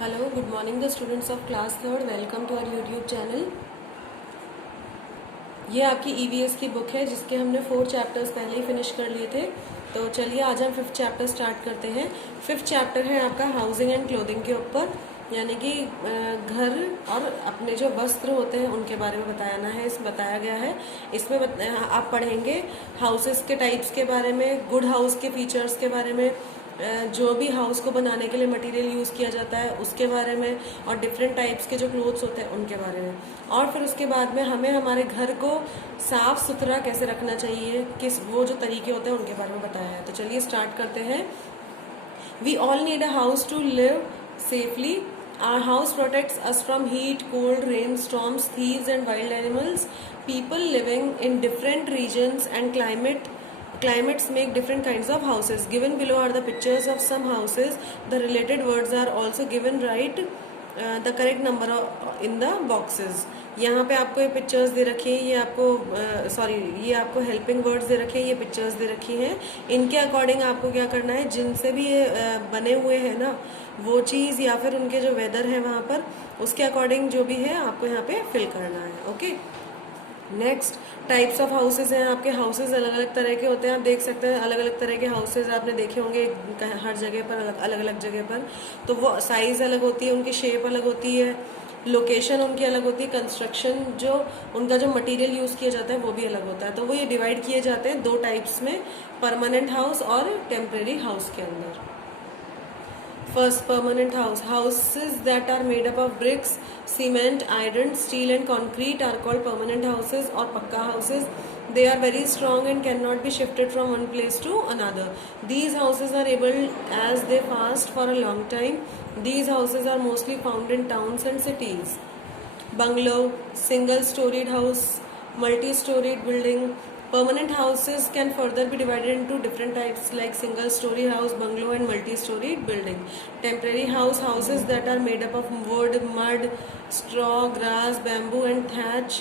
Hello, good morning the students of class third. Welcome to our YouTube channel. ये आपकी EVS की book है जिसके हमने 4 चैप्टर्स पहले ही फिनिश कर लिए थे। तो चलिए आज हम 5th चैप्टर स्टार्ट करते हैं। 5th चैप्टर है आपका हाउसिंग एंड क्लोथिंग के ऊपर, यानी कि घर और अपने जो वस्त्र होते हैं उनके बारे में बताया गया है। इसमें आप पढ़ेंगे हाउसेस के टाइप्स के बारे में, गुड हाउस के फीचर्स के बारे में, जो भी हाउस को बनाने के लिए मटेरियल यूज़ किया जाता है उसके बारे में, और डिफरेंट टाइप्स के जो क्लोथ्स होते हैं उनके बारे में। और फिर उसके बाद में हमें हमारे घर को साफ सुथरा कैसे रखना चाहिए, किस वो जो तरीके होते हैं उनके बारे में बताया है। तो चलिए स्टार्ट करते हैं। We all need a house to live safely. Our house protects us from heat, cold, rain, storms, thieves and wild animals. People living in different regions and climates make different kinds of houses. Given below are the pictures of some houses. The related words are also given. Write the correct number in the boxes. यहाँ पे आपको ये pictures दे रखी है, ये आपको ये आपको हेल्पिंग वर्ड्स दे रखे हैं, ये पिक्चर्स दे रखी हैं। इनके अकॉर्डिंग आपको क्या करना है, जिनसे भी ये बने हुए हैं ना वो चीज़, या फिर उनके जो वेदर है वहाँ पर उसके अकॉर्डिंग जो भी है आपको यहाँ पे फिल करना है। Okay, next types of houses हैं आपके। हाउसेज अलग अलग तरह के होते हैं, आप देख सकते हैं अलग अलग तरह के हाउसेज आपने देखे होंगे हर जगह पर, अलग अलग जगह पर। तो वो साइज़ अलग होती है, उनकी शेप अलग होती है, लोकेशन उनकी अलग होती है, कंस्ट्रक्शन जो उनका जो मटेरियल यूज़ किया जाता है वो भी अलग होता है। तो वो ये डिवाइड किए जाते हैं 2 टाइप्स में, परमानेंट हाउस और टेम्परेरी हाउस के अंदर। First, permanent house. Houses that are made up of bricks, cement, iron, steel and concrete are called permanent houses or pakka houses. They are very strong and cannot be shifted from one place to another. These houses are able as they last for a long time. These houses are mostly found in towns and cities. Bungalow, single-storied house, multi-storied building. Permanent houses can further be divided into different types like single-story house, bungalow and multi-storied building. Temporary houses that are made up of wood, mud, straw, grass, bamboo and thatch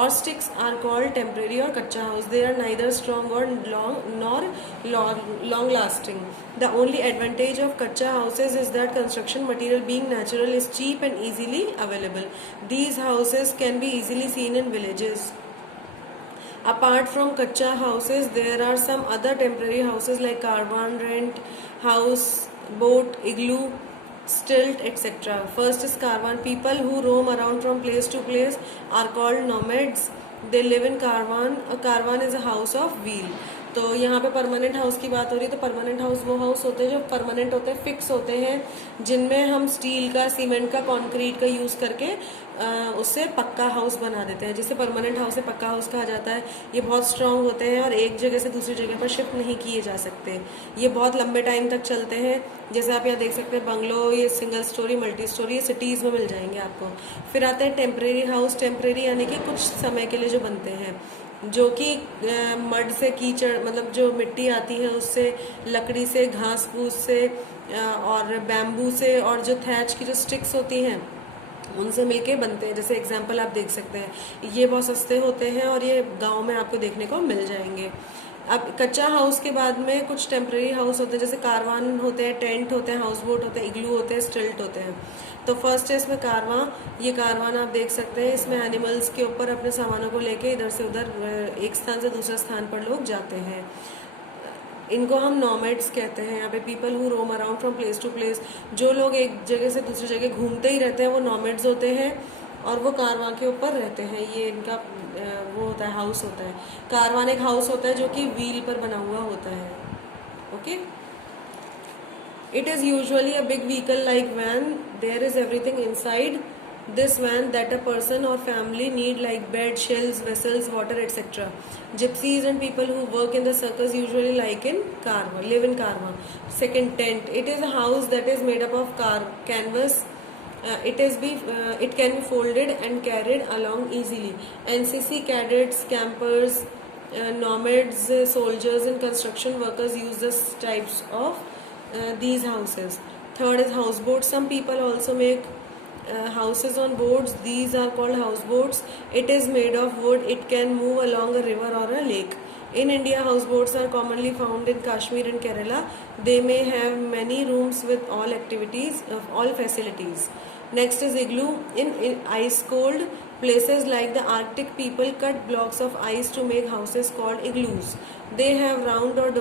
or sticks are called temporary or kacha house. They are neither strong or long lasting. The only advantage of kacha houses is that construction material being natural is cheap and easily available. These houses can be easily seen in villages. Apart from kacha houses, there are some other temporary houses like caravan, rent house, boat, igloo, stilt, etc. First is caravan. People who roam around from place to place are called nomads. They live in caravan. A caravan is a house of wheel. तो यहाँ पे permanent house की बात हो रही है। तो permanent house वो हाउस होते हैं जो परमानेंट होते हैं, फिक्स होते हैं, जिनमें हम स्टील का, सीमेंट का, कंक्रीट का यूज़ करके उससे पक्का हाउस बना देते हैं, जिसे परमानेंट हाउस से पक्का हाउस कहा जाता है। ये बहुत स्ट्रांग होते हैं और एक जगह से दूसरी जगह पर शिफ्ट नहीं किए जा सकते। ये बहुत लंबे टाइम तक चलते हैं। जैसे आप यहाँ देख सकते हैं बंगलो, ये सिंगल स्टोरी, मल्टी स्टोरी, ये सिटीज़ में मिल जाएंगे आपको। फिर आते हैं टेम्परेरी हाउस। टेम्परेरी यानी कि कुछ समय के लिए जो बनते हैं, जो कि मड से, कीचड़ मतलब जो मिट्टी आती है उससे, लकड़ी से, घास फूस से और बैम्बू से, और जो थैच की जो स्टिक्स होती हैं उनसे मिलके बनते हैं। जैसे एग्जांपल आप देख सकते हैं, ये बहुत सस्ते होते हैं और ये गांव में आपको देखने को मिल जाएंगे। अब कच्चा हाउस के बाद में कुछ टेम्परेरी हाउस होते हैं, जैसे कारवान होते हैं, टेंट होते हैं, हाउस बोट होते हैं, इग्लू होते हैं, स्टिल्ट होते हैं। तो फर्स्ट है इसमें कारवां। ये कारवान आप देख सकते हैं, इसमें एनिमल्स के ऊपर अपने सामानों को लेके इधर से उधर एक स्थान से दूसरे स्थान पर लोग जाते हैं। इनको हम नॉमेड्स कहते हैं। यहाँ पे people who roam around from place to place, जो लोग एक जगह से दूसरी जगह घूमते ही रहते हैं वो नॉमेड्स होते हैं, और वो कारवां के ऊपर रहते हैं। ये इनका वो होता है, हाउस होता है। कारवान एक हाउस होता है जो कि व्हील पर बना हुआ होता है। Okay, it is usually a big vehicle like van. There is everything inside this van that a person or family need, like bed, shelves, vessels, water, etc. Gypsies and people who work in the circus usually live in karwa. Second, tent. It is a house that is made up of canvas. It can be folded and carried along easily. NCC cadets, campers, nomads, soldiers and construction workers use this types of these houses. Third is houseboat. Some people also make houses on boats. These are called houseboats. It is made of wood. It can move along a river or a lake. In India, houseboats are commonly found in Kashmir and Kerala. They may have many rooms with all activities of all facilities. Next is igloo. In ice cold places like the Arctic, people cut blocks of ice to make houses called igloos. They have round or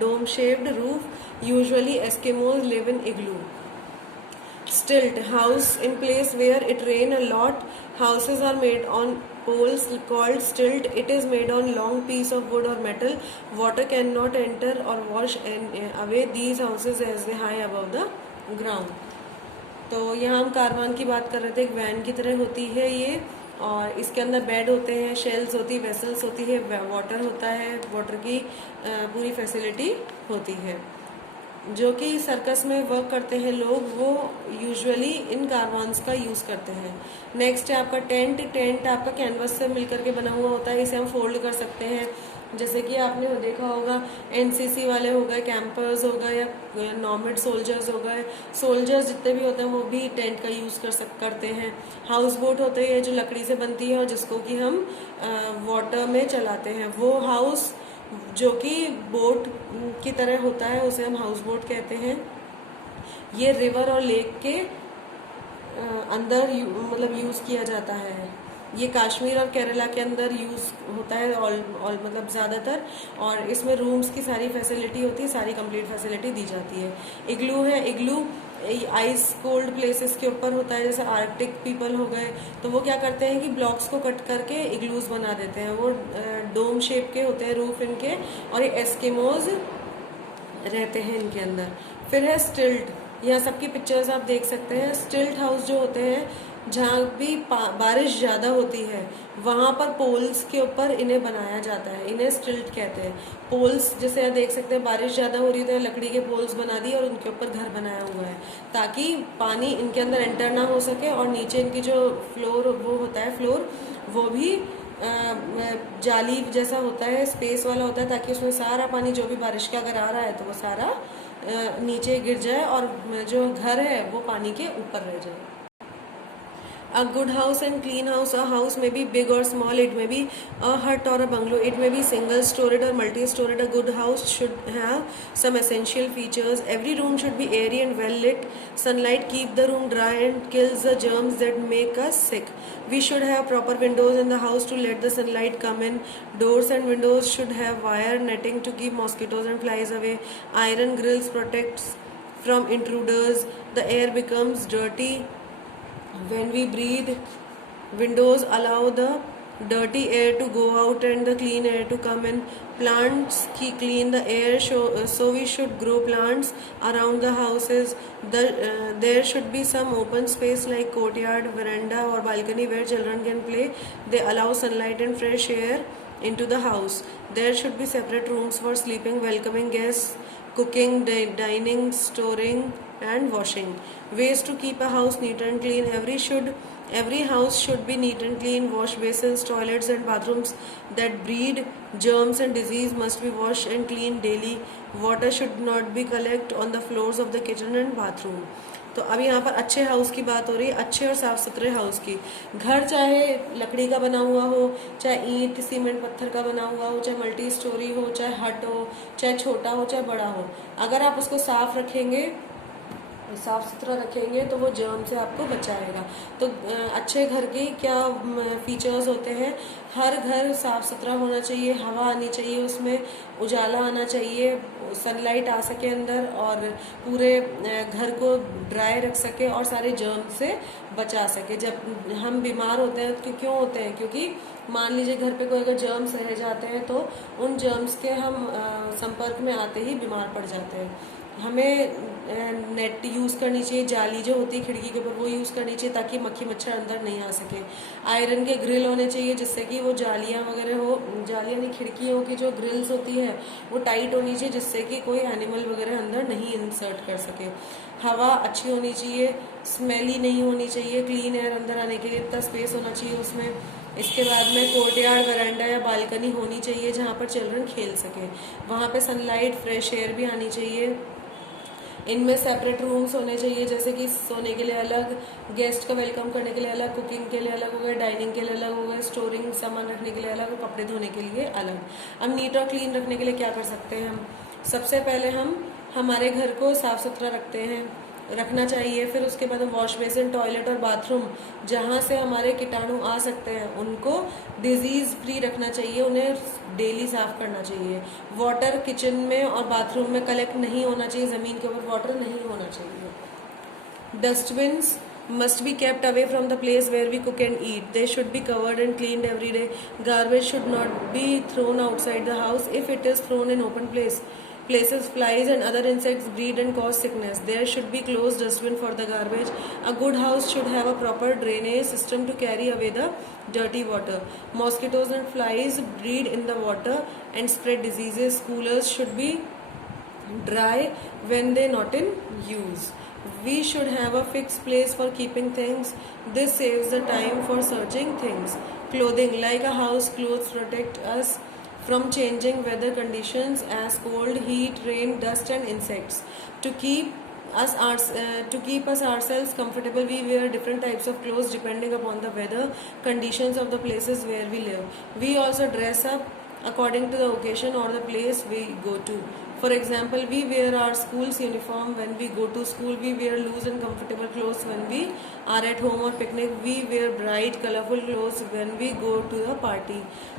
dome-shaped roof. Usually, Eskimos live in igloo. Stilt, house in place where it rain a lot. Houses are made on poles called stilt. It is made on long piece of wood or metal. Water cannot enter or wash away these houses as they high above the ground. तो यहाँ हम कारवान की बात कर रहे थे, एक van की तरह होती है ये, और इसके अंदर बेड होते हैं, शेल्स होती है, वेसल्स होती है, वाटर होता है, वाटर की पूरी फैसिलिटी होती है. जो कि सर्कस में वर्क करते हैं लोग, वो यूजुअली इन कारवान्स का यूज़ करते हैं. नेक्स्ट है आपका टेंट. टेंट आपका कैनवस से मिलकर के बना हुआ होता है. इसे हम फोल्ड कर सकते हैं. जैसे कि आपने देखा होगा, एनसीसी वाले हो गए, कैंपर्स हो गए, या नॉर्मल सोल्जर्स हो गए, सोल्जर्स जितने भी होते हैं वो भी टेंट का यूज़ करते हैं. हाउस बोट होते हैं जो लकड़ी से बनती है और जिसको कि हम वाटर में चलाते हैं. वो हाउस जो कि बोट की तरह होता है उसे हम हाउस बोट कहते हैं. ये रिवर और लेक के अंदर मतलब यूज़ किया जाता है. ये कश्मीर और केरला के अंदर यूज़ होता है मतलब ज़्यादातर, और इसमें रूम्स की सारी फैसिलिटी होती है, सारी कंप्लीट फैसिलिटी दी जाती है. इग्लू है. इग्लू आइस कोल्ड प्लेसेस के ऊपर होता है. जैसे आर्कटिक पीपल हो गए तो वो क्या करते हैं कि ब्लॉक्स को कट करके इग्लूज बना देते हैं. वो डोम शेप के होते हैं रूफ इनके, और ये एस्किमोज रहते हैं इनके अंदर. फिर है स्टिल्ट. यहाँ सबकी पिक्चर्स आप देख सकते हैं. स्टिल्ट हाउस जो होते हैं जहाँ भी बारिश ज़्यादा होती है वहाँ पर पोल्स के ऊपर इन्हें बनाया जाता है. इन्हें स्टिल्ट कहते हैं. पोल्स जैसे आप देख सकते हैं, बारिश ज़्यादा हो रही है तो लकड़ी के पोल्स बना दिए और उनके ऊपर घर बनाया हुआ है ताकि पानी इनके अंदर एंटर ना हो सके, और नीचे इनकी जो फ्लोर वो होता है, फ्लोर वो भी जाली जैसा होता है, स्पेस वाला होता है, ताकि उसमें सारा पानी जो भी बारिश का अगर आ रहा है तो वो सारा नीचे गिर जाए और जो घर है वो पानी के ऊपर रह जाए. A good house and clean house. A house may be big or small. It may be a hut or a bungalow. It may be single-storied or multi-storied. A good house should have some essential features. Every room should be airy and well lit. Sunlight keep the room dry and kills the germs that make us sick. We should have proper windows in the house to let the sunlight come in. Doors and windows should have wire netting to keep mosquitoes and flies away. Iron grills protects from intruders. The air becomes dirty when we breathe. Windows allow the dirty air to go out and the clean air to come in. Plants clean the air, so we should grow plants around the houses. There should be some open space like courtyard, veranda or balcony where children can play. They allow sunlight and fresh air into the house. There should be separate rooms for sleeping, welcoming guests, cooking, dining, storing and washing. Ways to keep a house neat and clean. Every house should be neat and clean. Wash basins, toilets and bathrooms that breed germs and disease must be washed and cleaned daily. Water should not be collect on the floors of the kitchen and bathroom. तो अब यहाँ पर अच्छे house की बात हो रही है, अच्छे और साफ़ सुथरे हाउस की. घर चाहे लकड़ी का बना हुआ हो, चाहे ईंट सीमेंट पत्थर का बना हुआ हो, चाहे मल्टी स्टोरी हो, चाहे हट हो, चाहे छोटा हो, चाहे बड़ा हो, अगर आप उसको साफ़ रखेंगे, साफ़ सुथरा रखेंगे तो वो जर्म से आपको बचाएगा. तो अच्छे घर के क्या फीचर्स होते हैं? हर घर साफ़ सुथरा होना चाहिए, हवा आनी चाहिए, उसमें उजाला आना चाहिए, सनलाइट आ सके अंदर और पूरे घर को ड्राई रख सके और सारे जर्म से बचा सके. जब हम बीमार होते हैं तो क्यों होते हैं? क्योंकि मान लीजिए घर पे कोई अगर जर्म्स रह जाते हैं तो उन जर्म्स के हम संपर्क में आते ही बीमार पड़ जाते हैं. हमें नेट यूज़ करनी चाहिए, जाली जो होती है खिड़की के ऊपर वो यूज़ करनी चाहिए ताकि मक्खी मच्छर अंदर नहीं आ सके. आयरन के ग्रिल होने चाहिए जिससे कि वो जालियाँ वगैरह हो, जालियाँ नहीं, खिड़कियों की जो ग्रिल्स होती हैं वो टाइट होनी चाहिए जिससे कि कोई एनिमल वगैरह अंदर नहीं इंसर्ट कर सके. हवा अच्छी होनी चाहिए, स्मेली नहीं होनी चाहिए, क्लीन एयर अंदर आने के लिए इतना स्पेस होना चाहिए उसमें. इसके बाद में कोर्टयार्ड, वरांडा या बालकनी होनी चाहिए जहाँ पर चिल्ड्रन खेल सके. वहाँ पे सनलाइट, फ्रेश एयर भी आनी चाहिए. इनमें सेपरेट रूम्स होने चाहिए, जैसे कि सोने के लिए अलग, गेस्ट का वेलकम करने के लिए अलग, कुकिंग के लिए अलग हो गए, डाइनिंग के लिए अलग हो गए, स्टोरिंग सामान रखने के लिए अलग और कपड़े धोने के लिए अलग। अब नीट और क्लीन रखने के लिए क्या कर सकते हैं हम? सबसे पहले हम हमारे घर को साफ सुथरा रखना चाहिए। फिर उसके बाद हम वॉश बेसिन, टॉयलेट और बाथरूम जहाँ से हमारे कीटाणु आ सकते हैं उनको डिजीज फ्री रखना चाहिए, उन्हें डेली साफ करना चाहिए। वाटर किचन में और बाथरूम में कलेक्ट नहीं होना चाहिए, ज़मीन के ऊपर वाटर नहीं होना चाहिए। Dustbins must be kept away from the place where we cook and eat. They should be covered and cleaned every day. Garbage should not be thrown outside the house. If it is thrown in open places, flies and other insects breed and cause sickness. There should be closed dustbin for the garbage. A good house should have a proper drainage system to carry away the dirty water. Mosquitoes and flies breed in the water and spread diseases. Coolers should be dry when they not in use. We should have a fixed place for keeping things. This saves the time for searching things. Clothing, like a house, clothes protect us from changing weather conditions as cold, heat, rain, dust and insects. To keep us ourselves comfortable, we wear different types of clothes depending upon the weather conditions of the places where we live. We also dress up according to the occasion or the place we go to. For example, we wear our school's uniform when we go to school. We wear loose and comfortable clothes when we are at home or picnic. We wear bright, colorful clothes when we go to the party.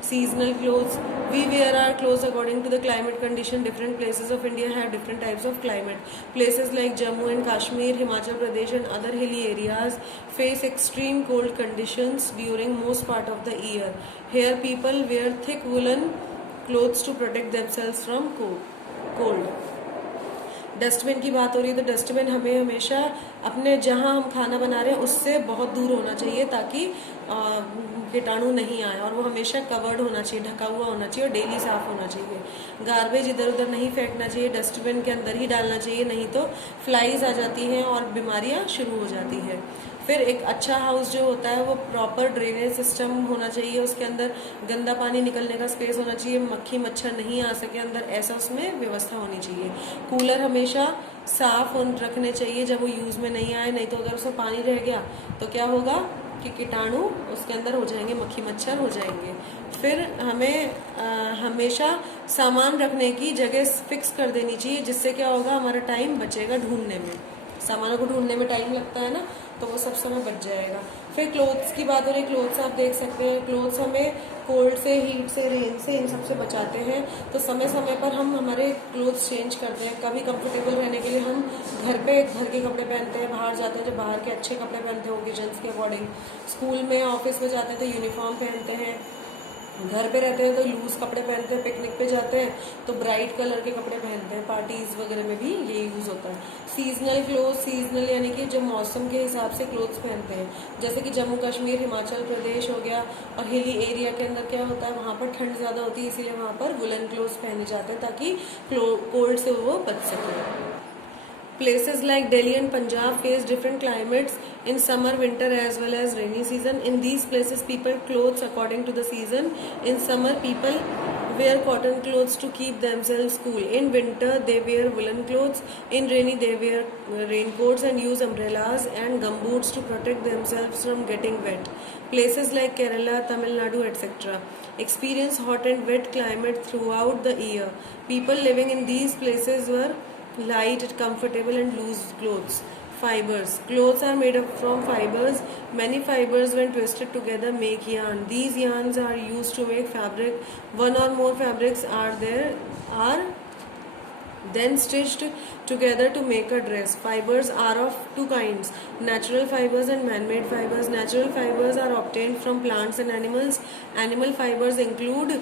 Seasonal clothes. We wear our clothes according to the climate condition. Different places of India have different types of climate. Places like Jammu and Kashmir, Himachal Pradesh and other hilly areas face extreme cold conditions during most part of the year. Here people wear thick woolen clothes to protect themselves from cold. Dustbin की बात हो रही है तो dustbin हमें हमेशा अपने जहाँ हम खाना बना रहे हैं उससे बहुत दूर होना चाहिए ताकि कीटाणु नहीं आए, और वो हमेशा कवर्ड होना चाहिए, ढका हुआ होना चाहिए और डेली साफ होना चाहिए। गार्बेज इधर उधर नहीं फेंकना चाहिए, डस्टबिन के अंदर ही डालना चाहिए, नहीं तो फ्लाइज आ जाती हैं और बीमारियाँ शुरू हो जाती है। फिर एक अच्छा हाउस जो होता है वो प्रॉपर ड्रेनेज सिस्टम होना चाहिए, उसके अंदर गंदा पानी निकलने का स्पेस होना चाहिए, मक्खी मच्छर नहीं आ सके अंदर, ऐसा उसमें व्यवस्था होनी चाहिए। कूलर हमेशा साफ रखने चाहिए जब वो यूज़ में नहीं आए, नहीं तो अगर उसमें पानी रह गया तो क्या होगा कि कीटाणु उसके अंदर हो जाएंगे, मक्खी मच्छर हो जाएंगे। फिर हमें हमेशा सामान रखने की जगह फिक्स कर देनी चाहिए, जिससे क्या होगा हमारा टाइम बचेगा ढूंढने में। सामानों को ढूंढने में टाइम लगता है ना, तो वो सब समय बच जाएगा। फिर क्लोथ्स की बात हो रही है, क्लोथ्स आप देख सकते हैं, क्लोथ्स हमें कोल्ड से, हीट से, रेन से, इन सब से बचाते हैं। तो समय समय पर हम हमारे क्लोथ्स चेंज करते हैं। कभी कंफर्टेबल रहने के लिए हम घर के कपड़े पहनते हैं, बाहर जाते हैं तो बाहर के अच्छे कपड़े पहनते हैं ओकेजन्स के अकॉर्डिंग। स्कूल में, ऑफिस में जाते हैं तो यूनिफॉर्म पहनते हैं, घर पे रहते हैं तो लूज कपड़े पहनते हैं, पिकनिक पे जाते हैं तो ब्राइट कलर के कपड़े पहनते हैं, पार्टीज वगैरह में भी ये यूज़ होता है। सीजनल क्लोथ, सीजनल यानी कि जो मौसम के हिसाब से क्लोथ्स पहनते हैं, जैसे कि जम्मू कश्मीर, हिमाचल प्रदेश हो गया और हिली एरिया के अंदर क्या होता है वहाँ पर ठंड ज़्यादा होती है, इसीलिए वहाँ पर वुलन क्लोथ्स पहने जाते हैं ताकि कोल्ड से वो बच सके। Places like Delhi and Punjab face different climates in summer, winter as well as rainy season. In these places people clothes according to the season. In summer people wear cotton clothes to keep themselves cool. In winter they wear woolen clothes. In rainy they wear raincoats and use umbrellas and gumboots to protect themselves from getting wet. Places like Kerala, Tamil Nadu, etc. experience hot and wet climate throughout the year. People living in these places were light, comfortable and loose clothes. Fibers. Clothes are made up from fibers. Many fibers when twisted together make yarn. These yarns are used to make fabric. One or more fabrics are then stitched together to make a dress. Fibers are of two kinds, natural fibers and man-made fibers. Natural fibers are obtained from plants and animals. Animal fibers include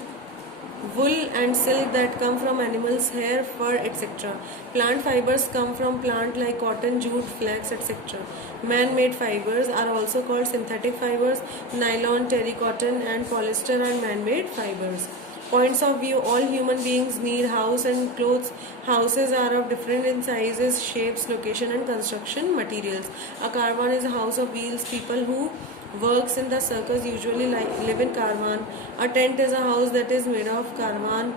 wool and silk that come from animals' hair, fur, etc. Plant fibers come from plant like cotton, jute, flax, etc. Man-made fibers are also called synthetic fibers. Nylon, terry cotton and polyester are man-made fibers. Points of view: all human beings need house and clothes. Houses are of different in sizes, shapes, location and construction materials. A caravan is a house of wheels. People who works in the circus usually live in caravan. A tent is a house that is made of caravan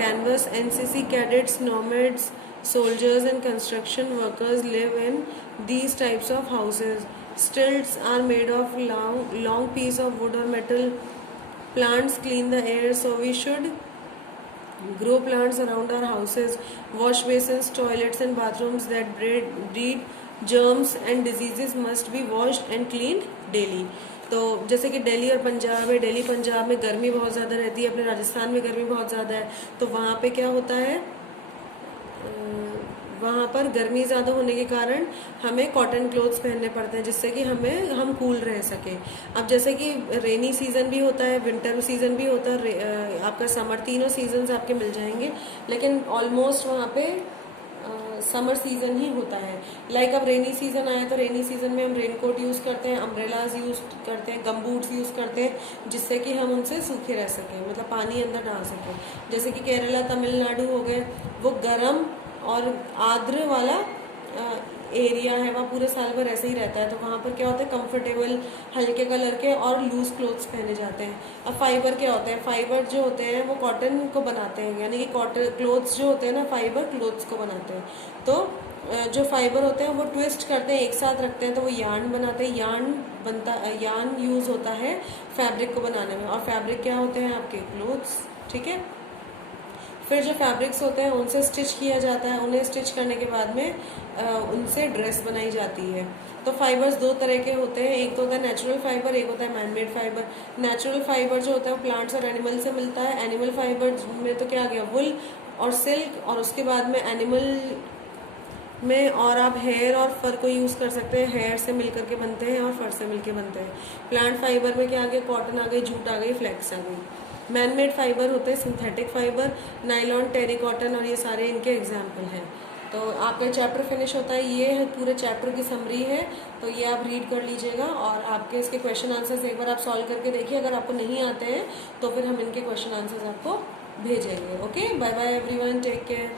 canvas. NCC cadets, nomads, soldiers and construction workers live in these types of houses. Stilts are made of long piece of wood or metal. Plants clean the air, so we should grow plants around our houses. Wash basins, toilets and bathrooms that breed germs and diseases must be washed and cleaned daily. तो जैसे कि दिल्ली और पंजाब है, दिल्ली पंजाब में गर्मी बहुत ज़्यादा रहती है, अपने राजस्थान में गर्मी बहुत ज़्यादा है, तो वहाँ पे क्या होता है, वहाँ पर गर्मी ज़्यादा होने के कारण हमें कॉटन क्लोथ्स पहनने पड़ते हैं जिससे कि हम कूल रह सकें. अब जैसे कि रेनी सीज़न भी होता है, विंटर सीज़न भी होता है, आपका समर, तीनों सीजन्स आपके मिल जाएंगे, लेकिन ऑलमोस्ट वहाँ पे समर सीज़न ही होता है. लाइक अब रेनी सीज़न आया तो रेनी सीज़न में हम रेनकोट यूज़ करते हैं, अम्ब्रेलाज यूज़ करते हैं, गम बूट्स यूज़ करते हैं जिससे कि हम उनसे सूखे रह सकें, मतलब पानी अंदर डाल सकें. जैसे कि केरला, तमिलनाडु हो गए, वो गर्म और आर्द्र वाला एरिया है, वहाँ पूरे साल भर ऐसे ही रहता है, तो वहाँ पर क्या होता है, कंफर्टेबल हल्के कलर के और लूज क्लोथ्स पहने जाते हैं. अब फाइबर क्या होते हैं, फाइबर जो होते हैं वो कॉटन को बनाते हैं, यानी कि कॉटन क्लोथ्स जो होते हैं ना, फाइबर क्लोथ्स को बनाते हैं. तो जो फाइबर होते हैं वो ट्विस्ट करते हैं, एक साथ रखते हैं, तो वो यार्न बनाते हैं. यार्न यूज़ होता है फैब्रिक को बनाने में, और फैब्रिक क्या होते हैं, आपके क्लोथ्स. ठीक है. फिर जो फैब्रिक्स होते हैं उनसे स्टिच किया जाता है, उन्हें स्टिच करने के बाद में उनसे ड्रेस बनाई जाती है. तो फाइबर्स दो तरह के होते हैं, एक तो होता है नेचुरल फाइबर, एक होता है मैनमेड फाइबर. नेचुरल फाइबर जो होता है वो प्लांट्स और एनिमल से मिलता है. एनिमल फाइबर में तो क्या आ गया, वुल और सिल्क, और उसके बाद में एनिमल में और आप हेयर और फर को यूज़ कर सकते हैं. हेयर से मिलकर के बनते हैं और फर से मिलकर बनते हैं. प्लांट फाइबर में क्या आ गया, कॉटन आ गई, जूट आ गई, फ्लैक्स आ गई. मैनमेड फाइबर होते हैं synthetic fibre, nylon, terry cotton, और ये सारे इनके एग्जाम्पल हैं. तो आपका चैप्टर फिनिश होता है, ये है पूरे चैप्टर की समरी है, तो ये आप रीड कर लीजिएगा और आपके इसके क्वेश्चन आंसर्स एक बार आप सॉल्व करके देखिए. अगर आपको नहीं आते हैं तो फिर हम इनके क्वेश्चन आंसर्स आपको भेजेंगे. Okay, bye bye everyone, take care.